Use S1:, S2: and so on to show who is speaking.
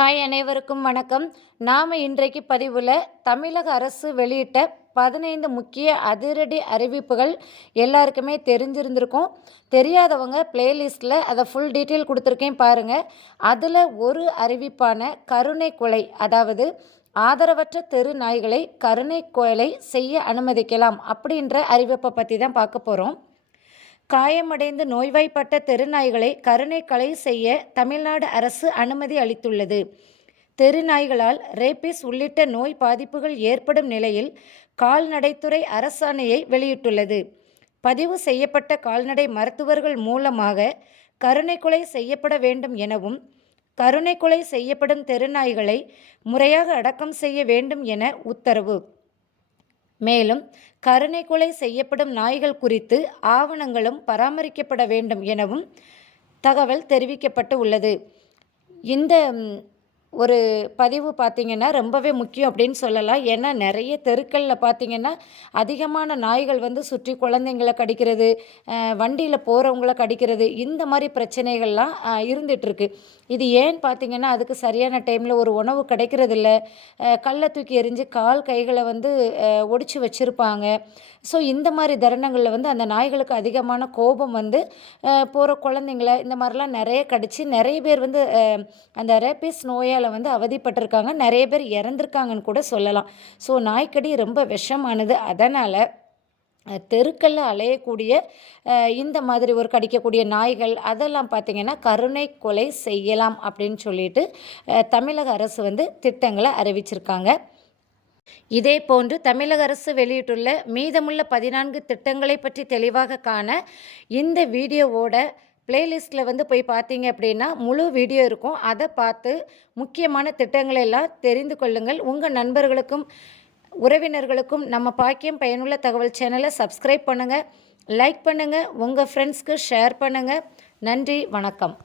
S1: Hi அனைவருக்கும் வணக்கம். நாம் இன்றைக்கு பதிவில் தமிழக அரசு வெளியிட்ட பதினைந்து முக்கிய அதிரடி அறிவிப்புகள் எல்லாருக்குமே தெரிஞ்சிருந்திருக்கும். தெரியாதவங்க பிளேலிஸ்ட்டில் அதை ஃபுல் டீட்டெயில் கொடுத்துருக்கேன் பாருங்கள் அதில் ஒரு அறிவிப்பான கருணை கொலை அதாவது ஆதரவற்ற தெரு நாய்களை கருணை கொலை செய்ய அனுமதிக்கலாம் அப்படின்ற அறிவிப்பை பற்றி தான் பார்க்க போகிறோம் காயமடைந்து நோய்வாய்ப்பட்ட தெருநாய்களை கருணை கொலை செய்ய தமிழ்நாடு அரசு அனுமதி அளித்துள்ளது. தெருநாய்களால் ரேபிஸ் உள்ளிட்ட நோய் பாதிப்புகள் ஏற்படும் நிலையில் கால்நடைத்துறை அரசாணையை வெளியிட்டுள்ளது. பதிவு செய்யப்பட்ட கால்நடை மருத்துவர்கள் மூலமாக கருணை கொலை செய்யப்பட வேண்டும் எனவும் கருணை கொலை செய்யப்படும் தெருநாய்களை முறையாக அடக்கம் செய்ய வேண்டும் என உத்தரவு. மேலும் கருணை கொலை செய்யப்படும் நாய்கள் குறித்து ஆவணங்களும் பராமரிக்கப்பட வேண்டும் எனவும் தகவல் தெரிவிக்கப்பட்டு உள்ளது. இந்த ஒரு பதிவு பார்த்திங்கன்னா ரொம்பவே முக்கியம் அப்படின்னு சொல்லலாம். ஏன்னா நிறைய தெருக்களில் பார்த்திங்கன்னா அதிகமான நாய்கள் வந்து சுற்றி குழந்தைங்களை கடிக்கிறது வண்டியில் போகிறவங்கள கடிக்கிறது இந்த மாதிரி பிரச்சனைகள்லாம் இருந்துகிட்ருக்கு இது ஏன்னு பார்த்திங்கன்னா அதுக்கு சரியான டைமில் ஒரு உணவு கிடைக்கிறதில்ல. கல்லை தூக்கி எறிஞ்சு கால் கைகளை வந்து ஒடிச்சு வச்சுருப்பாங்க. ஸோ இந்த மாதிரி தருணங்களில் வந்து அந்த நாய்களுக்கு அதிகமான கோபம் வந்து போகிற குழந்தைங்கள இந்த மாதிரிலாம் நிறைய கடிச்சு நிறைய பேர் வந்து அந்த ரேபிஸ் நோயால் வந்து அவதிப்பட்டிருக்காங்க. நிறைய பேர் இறந்துருக்காங்கன்னு கூட சொல்லலாம். ஸோ நாய்க்கடி ரொம்ப விஷமானது. அதனால் தெருக்களில் அலையக்கூடிய இந்த மாதிரி ஒரு கடிக்கக்கூடிய நாய்கள் அதெல்லாம் பார்த்திங்கன்னா கருணை கொலை செய்யலாம் அப்படின்னு சொல்லிட்டு தமிழக அரசு வந்து திட்டங்களை அறிவிச்சிருக்காங்க. இதே போன்று தமிழக அரசு வெளியிட்டுள்ள மீதமுள்ள பதினான்கு திட்டங்களை பற்றி தெளிவாக காண இந்த வீடியோவோட பிளேலிஸ்ட்டில் வந்து போய் பார்த்தீங்க அப்படின்னா முழு வீடியோ இருக்கும். அதை பார்த்து முக்கியமான திட்டங்களை எல்லாம் தெரிந்து கொள்ளுங்கள். உங்கள் நண்பர்களுக்கும் உறவினர்களுக்கும் நம்ம பாக்கியம் பயனுள்ள தகவல் சேனலை சப்ஸ்கிரைப் பண்ணுங்கள் லைக் பண்ணுங்கள் உங்கள் ஃப்ரெண்ட்ஸ்க்கு ஷேர் பண்ணுங்கள் நன்றி. வணக்கம்.